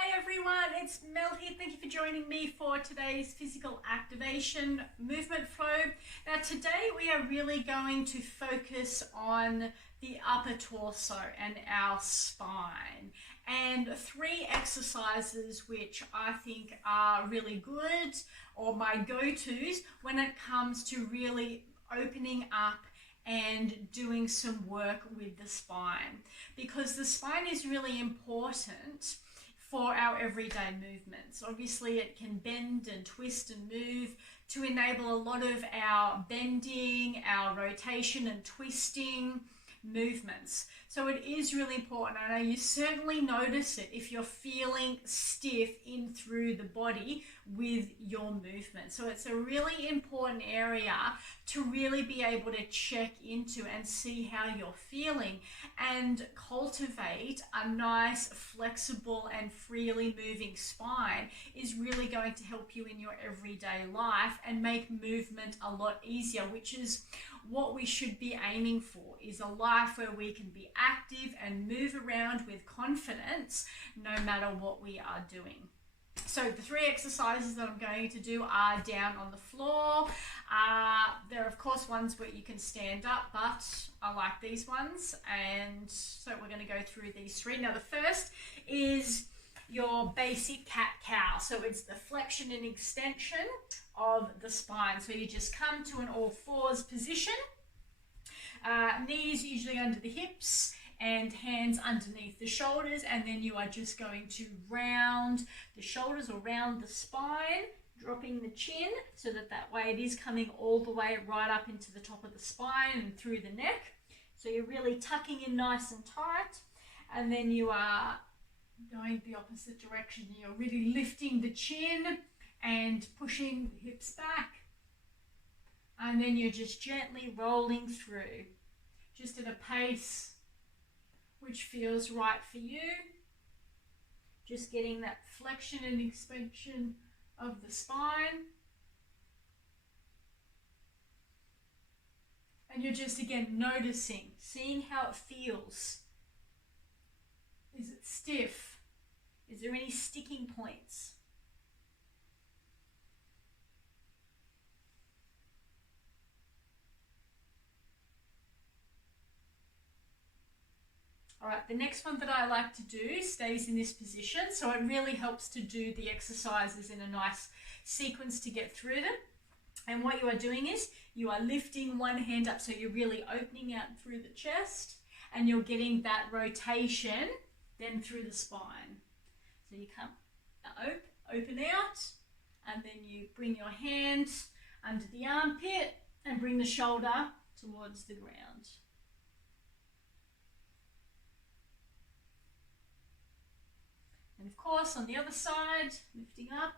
Hi everyone, it's Mel here. Thank you for joining me for today's physical activation movement flow. Now today we are really going to focus on the upper torso and our spine, and three exercises which I think are really good, or my go-tos when it comes to really opening up and doing some work with the spine, because the spine is really important for our everyday movements. Obviously it can bend and twist and move to enable a lot of our bending, our rotation and twisting movements. So it is really important. I know you certainly notice it if you're feeling stiff in through the body with your movement. So it's a really important area to really be able to check into and see how you're feeling and cultivate a nice, flexible and freely moving spine is really going to help you in your everyday life and make movement a lot easier, which is what we should be aiming for, is a life where we can be active and move around with confidence no matter what we are doing. So the three exercises that I'm going to do are down on the floor. There are of course ones where you can stand up, but I like these ones, and so we're going to go through these three. Now the first is your basic cat-cow. So it's the flexion and extension of the spine. So you just come to an all fours position, knees usually under the hips and hands underneath the shoulders, and then you are just going to round the shoulders or round the spine, dropping the chin so that way it is coming all the way right up into the top of the spine and through the neck. So you're really tucking in nice and tight, and then you are going the opposite direction. You're really lifting the chin and pushing the hips back, and then you're just gently rolling through, just at a pace which feels right for you. Just getting that flexion and expansion of the spine. And you're just again noticing, seeing how it feels. Is it stiff? Is there any sticking points? All right, the next one that I like to do stays in this position, so it really helps to do the exercises in a nice sequence to get through them. And what you are doing is you are lifting one hand up, so you're really opening out through the chest, and you're getting that rotation then through the spine. So you come open out, and then you bring your hand under the armpit and bring the shoulder towards the ground. And of course, on the other side, lifting up,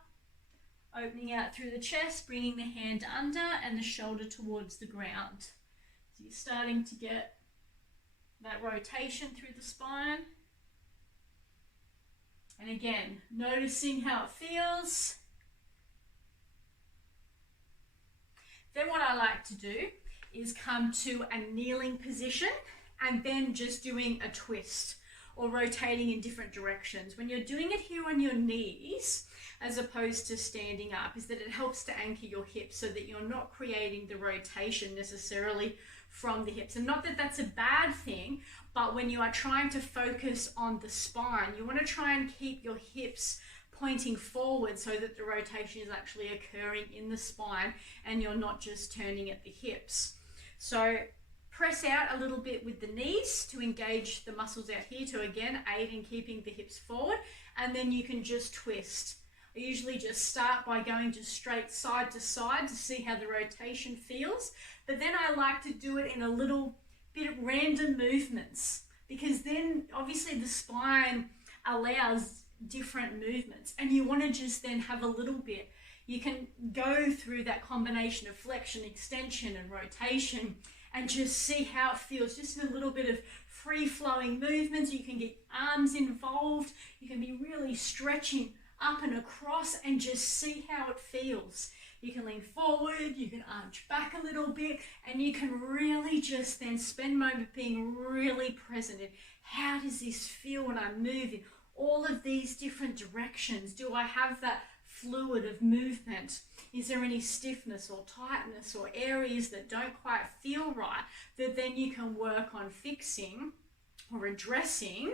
opening out through the chest, bringing the hand under and the shoulder towards the ground. So you're starting to get that rotation through the spine. And again, noticing how it feels. Then what I like to do is come to a kneeling position and then just doing a twist, or rotating in different directions. When you're doing it here on your knees, as opposed to standing up, is that it helps to anchor your hips so that you're not creating the rotation necessarily from the hips. And not that that's a bad thing, but when you are trying to focus on the spine, you want to try and keep your hips pointing forward so that the rotation is actually occurring in the spine and you're not just turning at the hips. So press out a little bit with the knees to engage the muscles out here to again aid in keeping the hips forward, and then you can just twist. I usually just start by going just straight side to side to see how the rotation feels, but then I like to do it in a little bit of random movements, because then obviously the spine allows different movements, and you want to just then have a little bit. You can go through that combination of flexion, extension and rotation and just see how it feels, just in a little bit of free-flowing movements. You can get arms involved, you can be really stretching up and across and just see how it feels. You can lean forward, you can arch back a little bit, and you can really just then spend a moment being really present in how does this feel when I'm moving all of these different directions? Do I have that fluid of movement? Is there any stiffness or tightness or areas that don't quite feel right that then you can work on fixing or addressing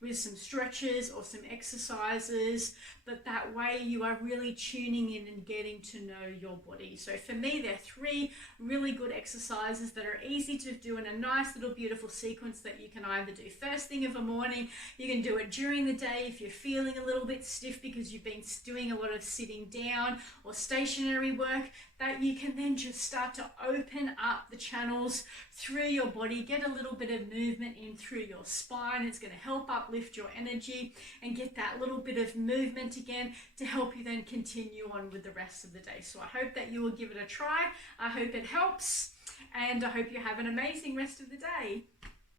with some stretches or some exercises? But that way you are really tuning in and getting to know your body. So for me, there are 3 really good exercises that are easy to do in a nice little beautiful sequence that you can either do first thing of a morning, you can do it during the day if you're feeling a little bit stiff because you've been doing a lot of sitting down or stationary work, that you can then just start to open up the channels through your body, get a little bit of movement in through your spine. It's going to help uplift your energy and get that little bit of movement again to help you then continue on with the rest of the day. So I hope that you will give it a try. I hope it helps, and I hope you have an amazing rest of the day.